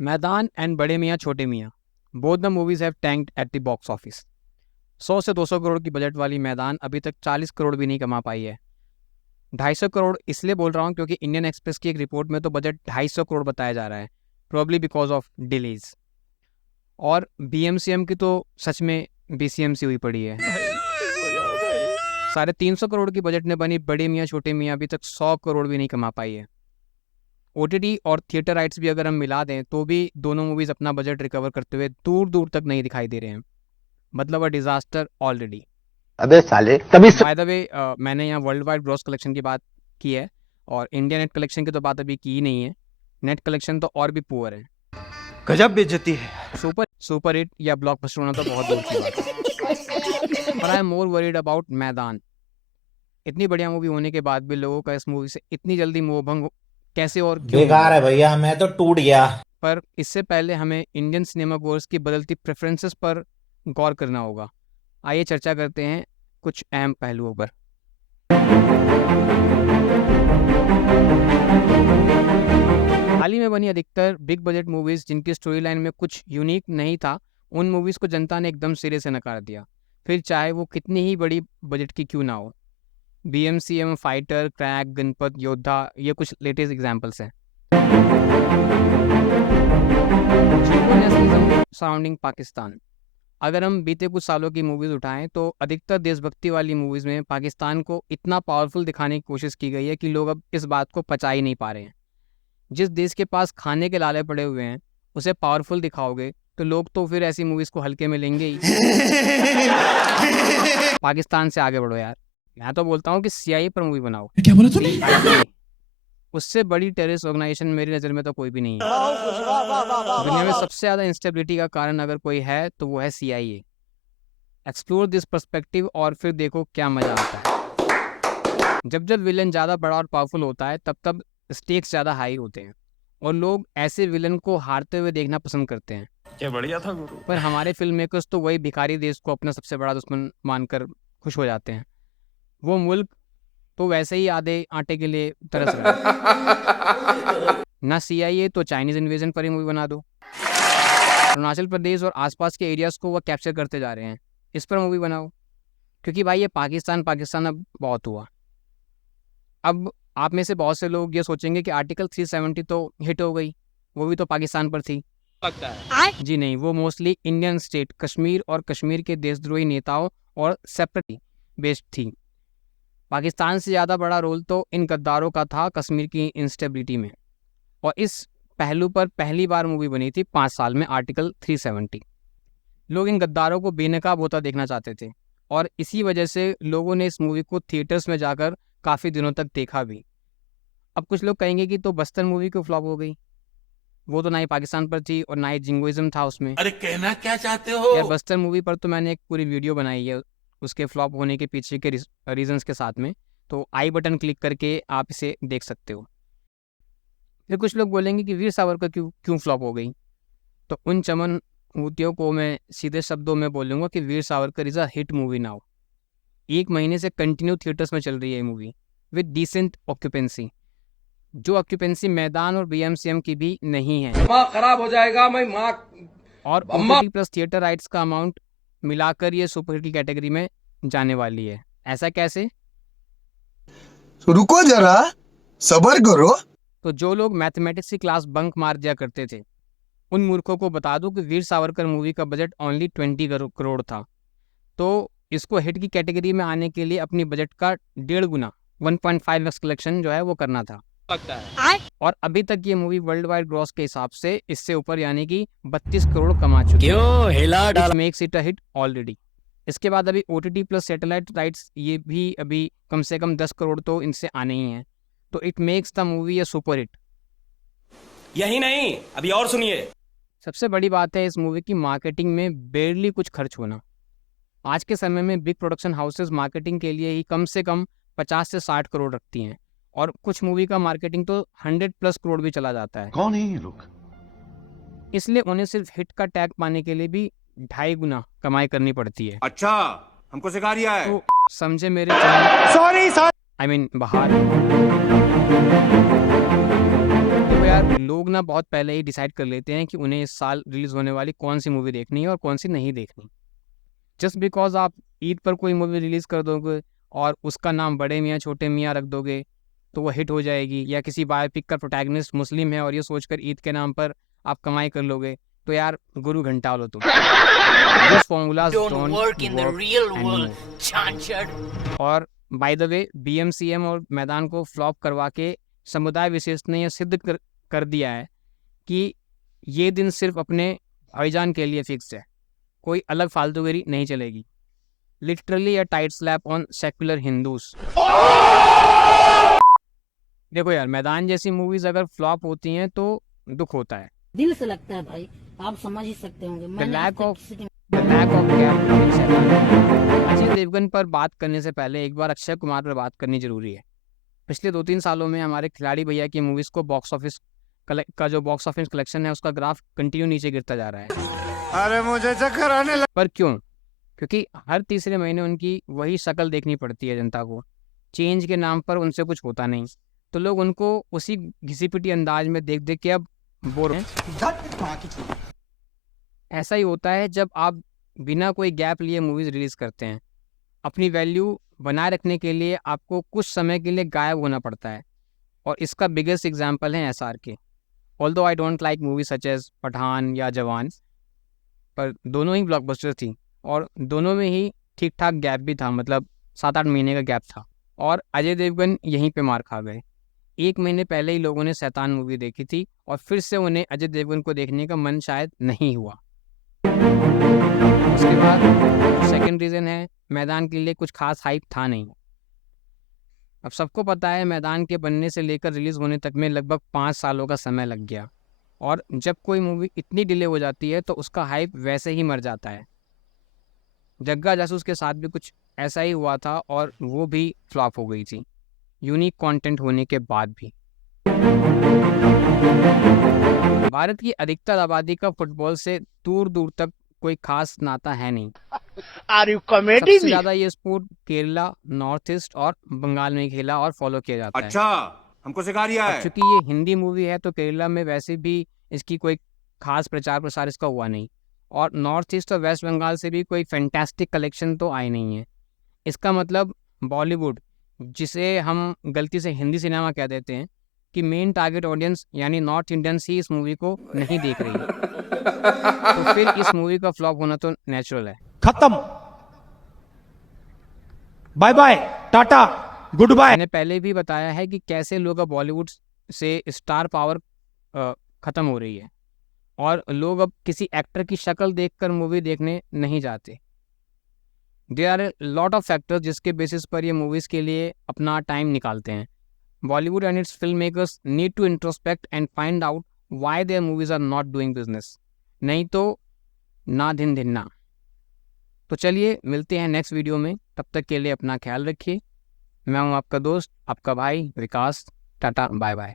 मैदान एंड बड़े मियाँ छोटे मियाँ both the movies have tanked at the box office. 100 से 200 करोड़ की बजट वाली मैदान अभी तक 40 करोड़ भी नहीं कमा पाई है। 250 करोड़ इसलिए बोल रहा हूँ क्योंकि इंडियन एक्सप्रेस की एक रिपोर्ट में तो बजट 250 करोड़ बताया जा रहा है, प्रोबेबली बिकॉज ऑफ डिलेज। और बीएमसीएम की तो सच में बीसीएमसी हुई पड़ी है। 350 करोड़ की बजट में बनी बड़े मियाँ छोटे मियाँ अभी तक 100 करोड़ भी नहीं कमा पाई है। ओटीटी और थिएटर राइट्स भी अगर हम मिला दें तो भी दोनों मूवीज अपना बजट रिकवर करते हुए दूर दूर तक नहीं दिखाई दे रहे हैं। मतलब अ डिजास्टर ऑलरेडी। अबे साले तभी बाय द वे, मैंने यहाँ वर्ल्ड वाइड ग्रॉस कलेक्शन की बात की है और इंडिया नेट कलेक्शन की तो बात अभी की ही नहीं है। नेट कलेक्शन तो और भी पुअर है। गजब बेइज्जती है। सुपर हिट या ब्लॉकबस्टर होना तो बहुत दूर की बात है। पर I am more worried about मैदान। इतनी बढ़िया मूवी होने के बाद भी लोगों का इस मूवी से इतनी जल्दी मोहभंग कैसे और क्यों बेकार हुआ? है भैया, मैं तो टूट गया। पर इससे पहले हमें इंडियन सिनेमा गोर्स की बदलती प्रेफरेंसेस पर गौर करना होगा। आइए चर्चा करते हैं कुछ अहम पहलुओं पर। हाल ही में बनी अधिकतर बिग बजट मूवीज जिनकी स्टोरी लाइन में कुछ यूनिक नहीं था, उन मूवीज को जनता ने एकदम सिरे से नकार दिया, फिर चाहे वो कितनी ही बड़ी बजट की क्यों ना हो। बीएमसीएम, फाइटर, क्रैक, गणपत, योद्धा, ये कुछ लेटेस्ट एग्जांपल्स हैं। सराउंडिंग पाकिस्तान। अगर हम बीते कुछ सालों की मूवीज उठाएं तो अधिकतर देशभक्ति वाली मूवीज में पाकिस्तान को इतना पावरफुल दिखाने की कोशिश की गई है कि लोग अब इस बात को पचा ही नहीं पा रहे हैं। जिस देश के पास खाने के लाले पड़े हुए हैं उसे पावरफुल दिखाओगे तो लोग तो फिर ऐसी मूवीज को हल्के में लेंगे ही। पाकिस्तान से आगे बढ़ो यार। मैं तो बोलता हूँ कि सीआईए पर मूवी बनाओ। क्या बोला तूने? उससे बड़ी टेररिस्ट ऑर्गेनाइजेशन मेरी नज़र में तो कोई भी नहीं है। दुनिया में सबसे ज़्यादा इंस्टेबिलिटी का कारण अगर कोई है तो वो है सीआईए। एक्सप्लोर दिस पर्सपेक्टिव और फिर देखो क्या मज़ा आता है। जब जब विलन ज़्यादा बड़ा और पावरफुल होता है तब तब स्टेक्स ज़्यादा हाई होते हैं और लोग ऐसे विलन को हारते हुए देखना पसंद करते हैं। क्या बढ़िया था गुरु। पर हमारे फिल्म मेकर्स तो वही भिखारी देश को अपना सबसे बड़ा दुश्मन मानकर खुश हो जाते हैं। वो मुल्क तो वैसे ही आधे आटे के लिए तरस रहा है। ना सीआईए तो चाइनीज इन्वेजन पर ही मूवी बना दो। अरुणाचल प्रदेश और आसपास के एरियाज को वो कैप्चर करते जा रहे हैं, इस पर मूवी बनाओ। क्योंकि भाई ये पाकिस्तान पाकिस्तान अब बहुत हुआ। अब आप में से बहुत से लोग ये सोचेंगे कि आर्टिकल 370 तो हिट हो गई, वो भी तो पाकिस्तान पर थी। लगता है जी नहीं, वो मोस्टली इंडियन स्टेट कश्मीर और कश्मीर के देशद्रोही नेताओं और सेपरेट बेस्ड थी। पाकिस्तान से ज़्यादा बड़ा रोल तो इन गद्दारों का था कश्मीर की इंस्टेबिलिटी में। और इस पहलू पर पहली बार मूवी बनी थी 5 साल में, आर्टिकल 370। लोग इन गद्दारों को बेनकाब होता देखना चाहते थे और इसी वजह से लोगों ने इस मूवी को थिएटर्स में जाकर काफ़ी दिनों तक देखा भी। अब कुछ लोग कहेंगे कि तो बस्तर मूवी क्यों फ्लॉप हो गई? वो तो ना ही पाकिस्तान पर थी और ना ही जिंगोइज्म था उसमें। अरे कहना क्या चाहते हो यार बस्तर मूवी पर तो मैंने एक पूरी वीडियो बनाई है उसके फ्लॉप होने के पीछे के रीजंस के साथ में, तो आई बटन क्लिक करके आप इसे देख सकते हो। फिर कुछ लोग बोलेंगे कि वीर सावरकर क्यों क्यों फ्लॉप हो गई? तो उन चमन मूर्तियों को मैं सीधे शब्दों में बोलूँगा कि Veer Savarkar is a hit movie now. 1 महीने से कंटिन्यू थिएटर्स में चल रही है ये मूवी विद डिसेंट ऑक्यूपेंसी, जो ऑक्यूपेंसी मैदान और बीएमसीएम की भी नहीं है। दिमाग खराब हो जाएगा मैं माँ। और ओटीटी प्लस थिएटर राइट्स का अमाउंट मिलाकर ये सुपरहिट की कैटेगरी में जाने वाली है। ऐसा कैसे? रुको जरा, सब्र करो। तो जो लोग मैथमेटिक्स की क्लास बंक मार दिया करते थे उन मूर्खों को बता दूं कि वीर सावरकर मूवी का बजट ओनली 20 करोड़ था। तो इसको हिट की कैटेगरी में आने के लिए अपनी बजट का 1.5 गुना 1.5x कलेक्शन जो है वो करना था। लगता है और अभी तक ये मूवी वर्ल्ड वाइड ग्रॉस के हिसाब से इससे ऊपर यानी कि 32 करोड़ कमा चुकी है। क्यों हिला डाला? Makes it a hit already. इसके बाद अभी ओटीटी प्लस सैटेलाइट राइट्स ये भी अभी कम से कम 10 करोड़ तो इनसे आने ही हैं। तो it makes the movie a super hit. यही नहीं, अभी और सुनिए। सबसे बड़ी बात है इस मूवी की मार्केटिंग में बेरली कुछ खर्च होना। आज के समय में बिग प्रोडक्शन हाउसेस मार्केटिंग के लिए ही कम से कम 50 से 60 करोड़ रखती हैं और कुछ मूवी का मार्केटिंग तो 100+ करोड़ भी चला जाता है। कौन है ये लोग? इसलिए उन्हें सिर्फ हिट का टैग पाने के लिए भी 2.5 गुना कमाई करनी पड़ती है। अच्छा, हमको सिखा रिया है। तो समझे मेरे सॉरी आई मीन बाहर। यार लोग ना बहुत पहले ही डिसाइड कर लेते हैं कि उन्हें इस साल रिलीज होने वाली कौन सी मूवी देखनी है और कौन सी नहीं देखनी। जस्ट बिकॉज आप ईद पर कोई मूवी रिलीज कर दोगे और उसका नाम बड़े मियाँ छोटे मियाँ रख दोगे तो वो हिट हो जाएगी, या किसी बायोपिक का प्रोटैगनिस्ट मुस्लिम है और ये सोचकर ईद के नाम पर आप कमाई कर लोगे, तो यार गुरु घंटालो तुम। This formulas don't work in the real world. और बाय द वे BMCM और मैदान को फ्लॉप करवा के समुदाय विशेष ने यह सिद्ध कर दिया है कि ये दिन सिर्फ अपने भाईजान के लिए फिक्स है, कोई अलग फालतूगिरी नहीं चलेगी। Literally a tight slap on secular Hindus. देखो यार, मैदान जैसी मूवीज अगर फ्लॉप होती हैं तो दुख होता है। दिल से लगता है भाई, आप समझ ही सकते होंगे। The lack of gap between secular. Ajay Devgan पर बात करने से पहले एक बार अक्षय कुमार पर बात करनी जरूरी है। पिछले 2-3 सालों में हमारे खिलाड़ी भैया की मूवीज को बॉक्स ऑफिस का जो बॉक्स ऑफिस कलेक्शन है उसका ग्राफ कंटिन्यू नीचे गिरता जा रहा है। अरे मुझे चक्कर आने लगा। पर क्यों? क्योंकि हर तीसरे महीने उनकी वही शक्ल देखनी पड़ती है जनता को। चेंज के नाम पर उनसे कुछ होता नहीं, तो लोग उनको उसी घिसी पिटी अंदाज में देख देख के अब बोर हैं। ऐसा ही होता है जब आप बिना कोई गैप लिए मूवीज रिलीज करते हैं। अपनी वैल्यू बनाए रखने के लिए आपको कुछ समय के लिए गायब होना पड़ता है, और इसका बिगेस्ट एग्जाम्पल है SRK। Although I don't like movie such as Pathaan या जवान, पर दोनों ही ब्लॉकबस्टर थी और दोनों में ही ठीक ठाक गैप भी था, मतलब 7-8 महीने का गैप था, और अजय देवगन यहीं पे मार खा गए। 1 महीने पहले ही लोगों ने शैतान मूवी देखी थी और फिर से उन्हें अजय देवगन को देखने का मन शायद नहीं हुआ। उसके बाद सेकंड रीज़न है, मैदान के लिए कुछ खास हाइप था नहीं। अब सबको पता है मैदान के बनने से लेकर रिलीज होने तक में लगभग 5 सालों का समय लग गया, और जब कोई मूवी इतनी डिले हो जाती है तो उसका हाइप वैसे ही मर जाता है। जग्गा जासूस के साथ भी कुछ ऐसा ही हुआ था और वो भी फ्लॉप हो गई थी, यूनिक कंटेंट होने के बाद भी। भारत की अधिकतर आबादी का फुटबॉल से दूर दूर तक कोई खास नाता है नहीं। Are you comedy? सबसे ज्यादा ये स्पोर्ट केरला, नॉर्थ ईस्ट और बंगाल में खेला और फॉलो किया जाता है। अच्छा, हमको सिखा रिया है। चूंकि ये हिंदी मूवी है तो केरला में वैसे भी इसकी कोई खास प्रचार प्रसार इसका हुआ नहीं, और नॉर्थ ईस्ट और वेस्ट बंगाल से भी कोई फैंटास्टिक कलेक्शन तो आई नहीं है। इसका मतलब बॉलीवुड, जिसे हम गलती से हिंदी सिनेमा कह देते हैं, कि मेन टारगेट ऑडियंस यानी नॉर्थ इंडियंस ही इस मूवी को नहीं देख रही है। तो फिर इस मूवी का फ्लॉप होना तो नेचुरल है। खत्म, bye bye, tata, goodbye. मैंने पहले भी बताया है कि कैसे लोग अब बॉलीवुड से स्टार पावर खत्म हो रही है, और लोग अब किसी एक्टर की शक्ल देखकर मूवी देखने नहीं जाते। There are lot of factors जिसके बेसिस पर ये मूवीज के लिए अपना टाइम निकालते हैं। Bollywood and its film makers need to introspect and find out why their movies are not doing business, नहीं तो ना दिन दिन ना। तो चलिए मिलते हैं नेक्स्ट वीडियो में, तब तक के लिए अपना ख्याल रखिए। मैं हूँ आपका दोस्त, आपका भाई विकास। Tata, bye bye.